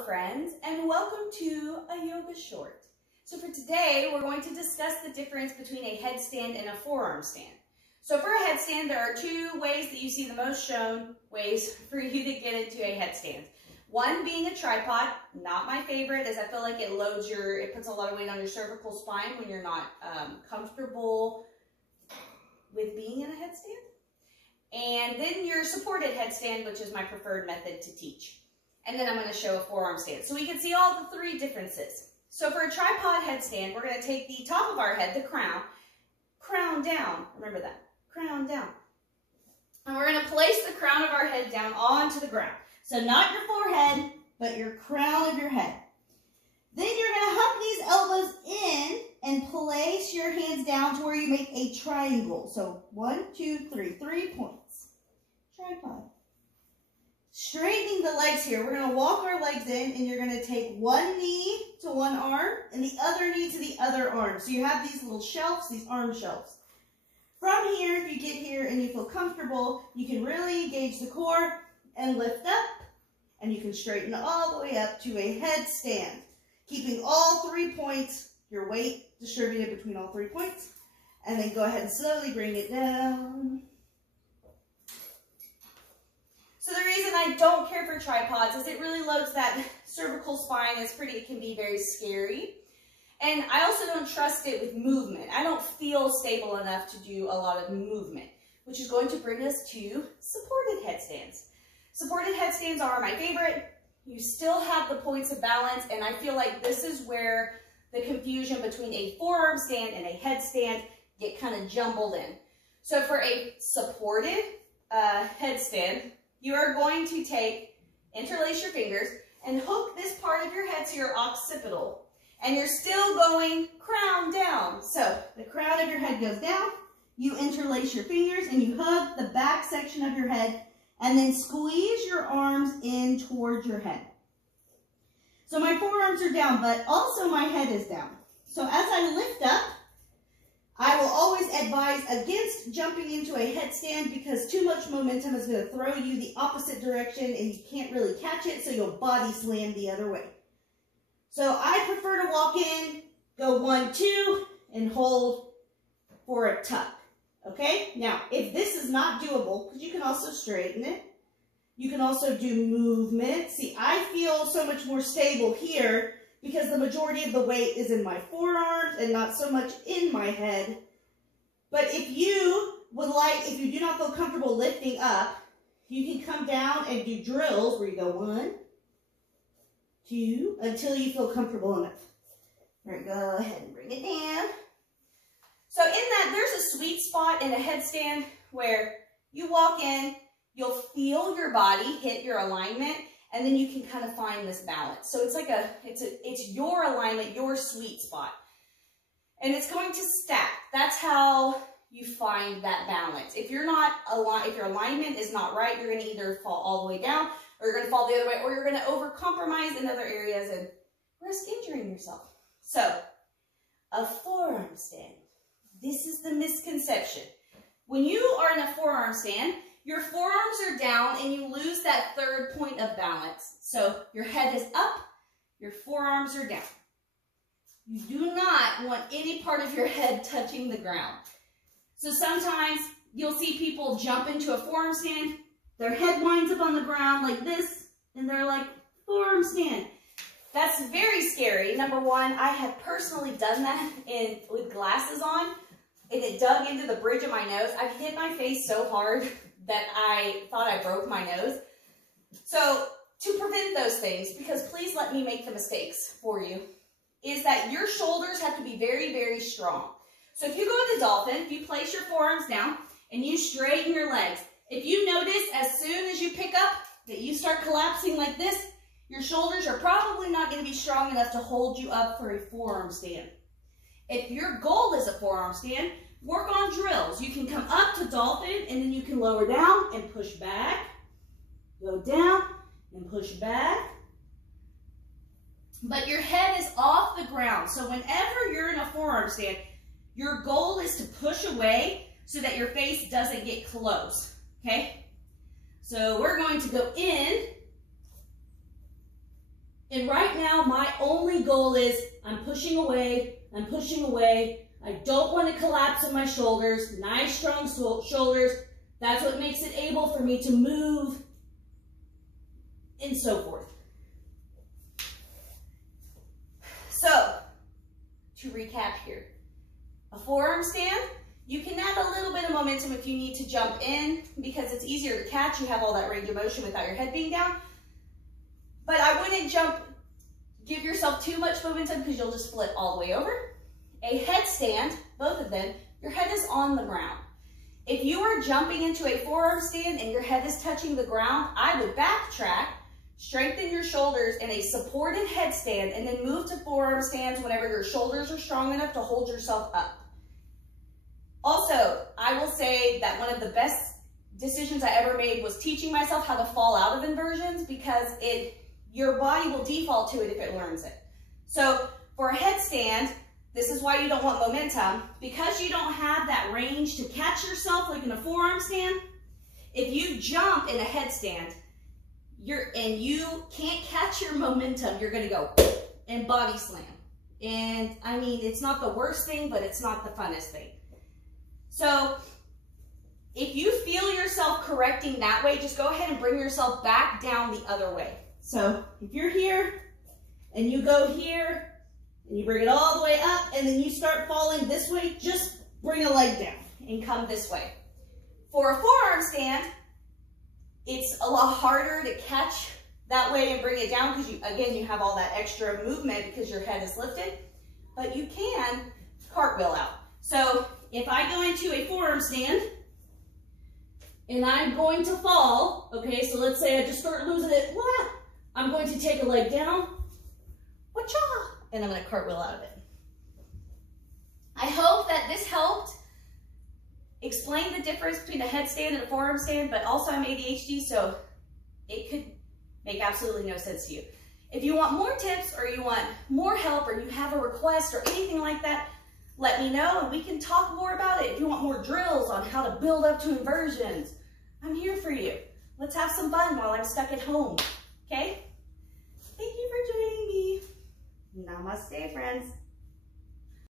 Hello friends, and welcome to a yoga short. So for today, we're going to discuss the difference between a headstand and a forearm stand. So for a headstand, there are two ways that you see the most shown ways for you to get into a headstand. One being a tripod, not my favorite, as I feel like it puts a lot of weight on your cervical spine when you're not comfortable with being in a headstand. And then your supported headstand, which is my preferred method to teach. And then I'm going to show a forearm stand. So we can see all the three differences. So for a tripod headstand, we're going to take the top of our head, the crown down. Remember that, crown down. And we're going to place the crown of our head down onto the ground. So not your forehead, but your crown of your head. Then you're going to hug these elbows in and place your hands down to where you make a triangle. So 1, 2, 3, 3 points. Tripod. Straightening the legs here. We're going to walk our legs in, and you're going to take one knee to one arm and the other knee to the other arm. So you have these little shelves, these arm shelves. From here, if you get here and you feel comfortable, you can really engage the core and lift up, and you can straighten all the way up to a headstand, keeping all 3 points, your weight distributed between all 3 points, and then go ahead and slowly bring it down. So the reason I don't care for tripods is it really loads that cervical spine. It can be very scary. And I also don't trust it with movement. I don't feel stable enough to do a lot of movement, which is going to bring us to supported headstands. Supported headstands are my favorite. You still have the points of balance, and I feel like this is where the confusion between a forearm stand and a headstand get kind of jumbled in. So for a supported headstand, you are going to interlace your fingers and hook this part of your head to your occipital. And you're still going crown down. So the crown of your head goes down, you interlace your fingers, and you hug the back section of your head, and then squeeze your arms in towards your head. So my forearms are down, but also my head is down. So as I lift up, I will always advise against jumping into a headstand because too much momentum is going to throw you the opposite direction and you can't really catch it, so you'll body slam the other way. So I prefer to walk in, go 1, 2, and hold for a tuck. Okay? Now, if this is not doable, because you can also straighten it, you can also do movement. See, I feel so much more stable here because the majority of the weight is in my forearms and not so much in my head. But if you do not feel comfortable lifting up, you can come down and do drills where you go 1, 2, until you feel comfortable enough. All right, go ahead and bring it down. So in that, there's a sweet spot in a headstand where you walk in, you'll feel your body hit your alignment, and then you can kind of find this balance. So it's like it's your alignment, your sweet spot. And it's going to stack. That's how you find that balance. If your alignment is not right, you're going to either fall all the way down, or you're going to fall the other way, or you're going to overcompromise in other areas and risk injuring yourself. So, a forearm stand. This is the misconception. When you are in a forearm stand, your forearms are down and you lose that third point of balance. So your head is up, your forearms are down. You do not want any part of your head touching the ground. So sometimes you'll see people jump into a forearm stand, their head winds up on the ground like this, and they're like, forearm stand. That's very scary. Number one, I have personally done that with glasses on, and it dug into the bridge of my nose. I've hit my face so hard that I thought I broke my nose. So to prevent those things, because please let me make the mistakes for you, is that your shoulders have to be very, very strong. So if you go into dolphin, if you place your forearms down and you straighten your legs, if you notice as soon as you pick up that you start collapsing like this, your shoulders are probably not going to be strong enough to hold you up for a forearm stand. If your goal is a forearm stand, work on drills. You can come up to dolphin, and then you can lower down and push back. Go down and push back. But your head is off the ground. So whenever you're in a forearm stand, your goal is to push away so that your face doesn't get close. Okay? So we're going to go in And right now, my only goal is I'm pushing away, I'm pushing away. I don't want to collapse in my shoulders. Nice, strong shoulders. That's what makes it able for me to move and so forth. So, to recap here, a forearm stand, you can add a little bit of momentum if you need to jump in because it's easier to catch. You have all that range of motion without your head being down. But I wouldn't give yourself too much momentum because you'll just flip all the way over. A headstand, both of them, your head is on the ground. If you are jumping into a forearm stand and your head is touching the ground, I would backtrack, strengthen your shoulders in a supported headstand, and then move to forearm stands whenever your shoulders are strong enough to hold yourself up. Also, I will say that one of the best decisions I ever made was teaching myself how to fall out of inversions because your body will default to it if it learns it. So for a headstand, this is why you don't want momentum. Because you don't have that range to catch yourself like in a forearm stand, if you jump in a headstand and you can't catch your momentum, you're gonna go and body slam. And I mean, it's not the worst thing, but it's not the funnest thing. So if you feel yourself correcting that way, just go ahead and bring yourself back down the other way. So if you're here and you go here and you bring it all the way up and then you start falling this way, just bring a leg down and come this way. For a forearm stand, it's a lot harder to catch that way and bring it down because you have all that extra movement because your head is lifted, but you can cartwheel out. So if I go into a forearm stand and I'm going to fall, okay, so let's say I just start losing it, I'm going to take a leg down, and I'm going to cartwheel out of it. I hope that this helped explain the difference between a headstand and a forearm stand, but also I'm ADHD, so it could make absolutely no sense to you. If you want more tips or you want more help or you have a request or anything like that, let me know and we can talk more about it. If you want more drills on how to build up to inversions, I'm here for you. Let's have some fun while I'm stuck at home, okay? Thank you for joining me. Namaste, friends.